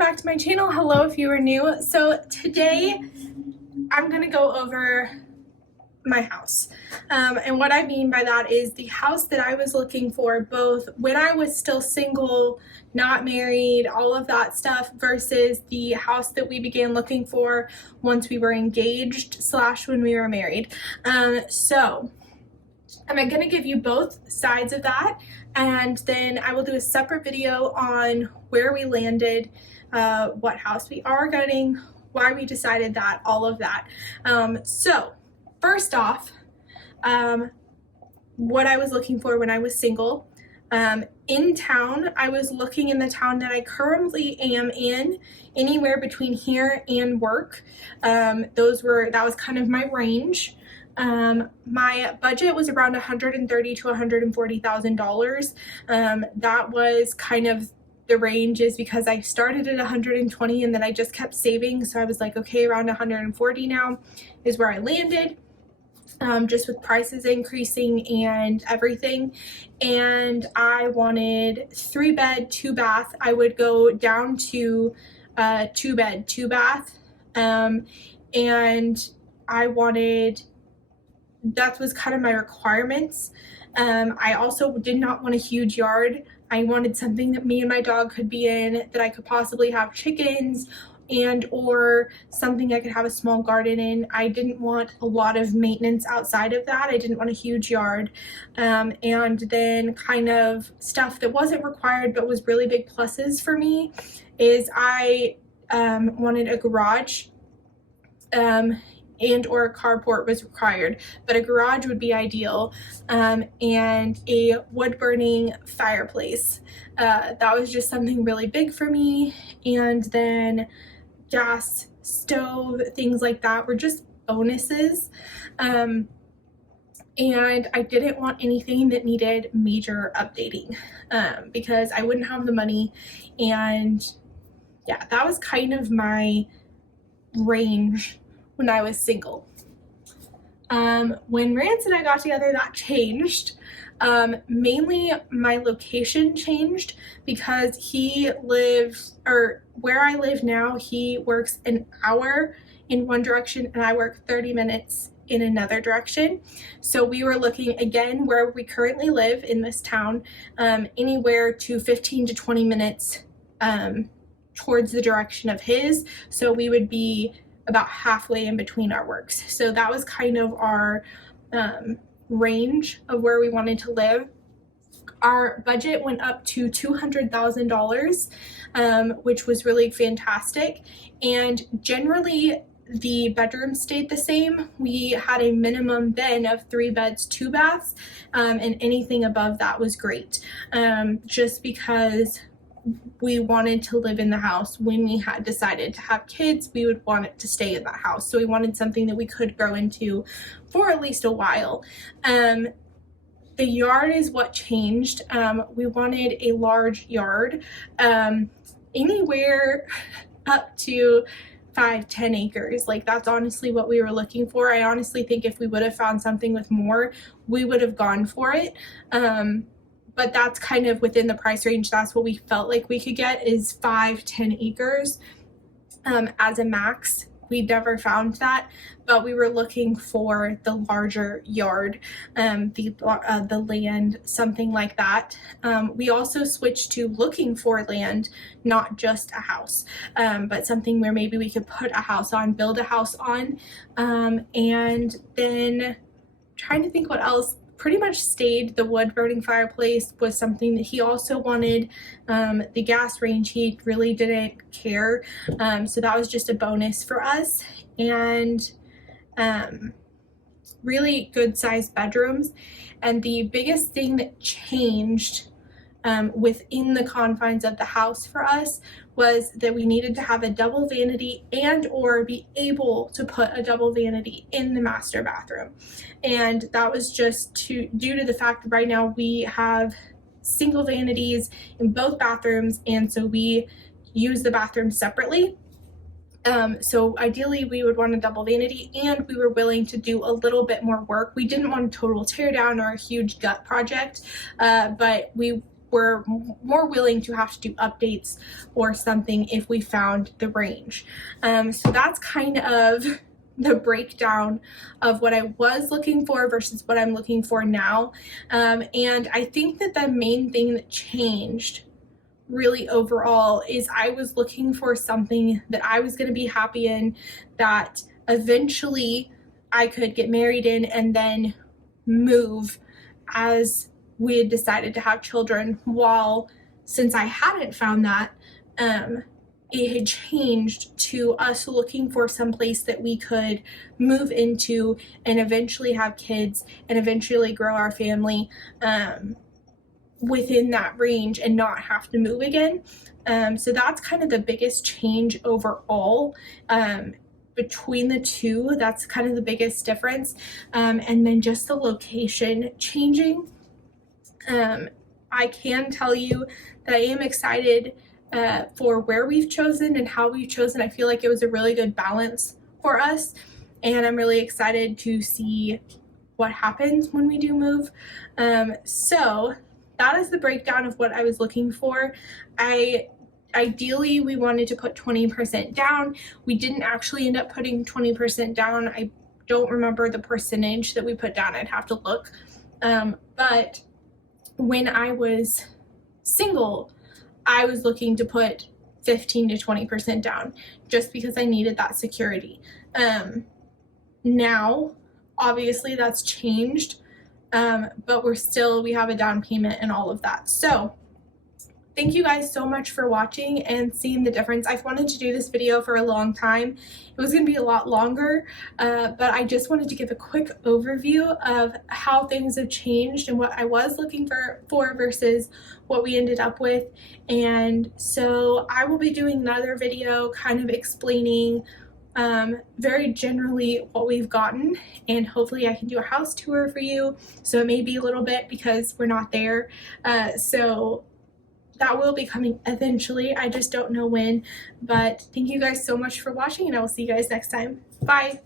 back to my channel. Hello if you are new. So today I'm gonna go over my house. And what I mean by that is the house that I was looking for both when I was still single, not married, all of that stuff, versus the house that we began looking for once we were engaged / when we were married. So I'm going to give you both sides of that, and then I will do a separate video on where we landed, what house we are getting, why we decided that, all of that. So first off, what I was looking for when I was single. In town, I was looking in the town that I currently am in, anywhere between here and work. That was kind of my range. My budget was around $130,000 to $140,000. That was kind of the range, is because I started at 120 and then I just kept saving. So I was like, okay, around 140 now is where I landed. Just with prices increasing and everything. And I wanted 3-bed, 2-bath. I would go down to 2-bed, 2-bath. And I wanted, that was kind of my requirements. I also did not want a huge yard. I wanted something that me and my dog could be in, that I could possibly have chickens and or something I could have a small garden in. I didn't want a lot of maintenance outside of that. I didn't want a huge yard. And then kind of stuff that wasn't required but was really big pluses for me is I wanted a garage, and or a carport was required, but a garage would be ideal, and a wood-burning fireplace. That was just something really big for me. And then gas stove, things like that were just bonuses. And I didn't want anything that needed major updating, because I wouldn't have the money. And yeah, that was kind of my range when I was single. When Rance and I got together, that changed. Mainly my location changed because he lives, or where I live now, he works an hour in one direction and I work 30 minutes in another direction. So we were looking again where we currently live in this town, anywhere to 15 to 20 minutes towards the direction of his. So we would be about halfway in between our works. So that was kind of our range of where we wanted to live. Our budget went up to $200,000, which was really fantastic. And generally the bedrooms stayed the same. We had a minimum then of 3 beds, 2 baths, and anything above that was great. Just because we wanted to live in the house. When we had decided to have kids, we would want it to stay in that house. So we wanted something that we could grow into for at least a while. The yard is what changed. We wanted a large yard, anywhere up to 5-10 acres. Like, that's honestly what we were looking for. I honestly think if we would have found something with more, we would have gone for it. But that's kind of within the price range. That's what we felt like we could get, is 5-10 acres as a max. We never found that, but we were looking for the larger yard, the land, something like that. We also switched to looking for land, not just a house, but something where maybe we could put a house on, build a house on, and then trying to think what else. Pretty much stayed. The wood burning fireplace was something that he also wanted. The gas range, he really didn't care. So that was just a bonus for us. And really good sized bedrooms. And the biggest thing that changed within the confines of the house for us was that we needed to have a double vanity and or be able to put a double vanity in the master bathroom. And that was just due to the fact that right now we have single vanities in both bathrooms, and so we use the bathroom separately. So ideally we would want a double vanity, and we were willing to do a little bit more work. We didn't want a total tear down or a huge gut project, but we we're more willing to have to do updates or something if we found the range. So that's kind of the breakdown of what I was looking for versus what I'm looking for now. And I think that the main thing that changed really overall is I was looking for something that I was going to be happy in, that eventually I could get married in and then move as we had decided to have children. While since I hadn't found that, it had changed to us looking for some place that we could move into and eventually have kids and eventually grow our family within that range and not have to move again. So that's kind of the biggest change overall between the two. That's kind of the biggest difference. And then just the location changing. I can tell you that I am excited for where we've chosen and how we've chosen. I feel like it was a really good balance for us, and I'm really excited to see what happens when we do move. So that is the breakdown of what I was looking for. Ideally, we wanted to put 20% down. We didn't actually end up putting 20% down. I don't remember the percentage that we put down. I'd have to look. But when I was single, I was looking to put 15 to 20% down just because I needed that security. Now, obviously that's changed, but we have a down payment and all of that. So thank you guys so much for watching and seeing the difference. I've wanted to do this video for a long time. It was going to be a lot longer, but I just wanted to give a quick overview of how things have changed and what I was looking for versus what we ended up with. And so I will be doing another video kind of explaining very generally what we've gotten, and hopefully I can do a house tour for you. So it may be a little bit because we're not there. So that will be coming eventually. I just don't know when. But thank you guys so much for watching, and I will see you guys next time. Bye.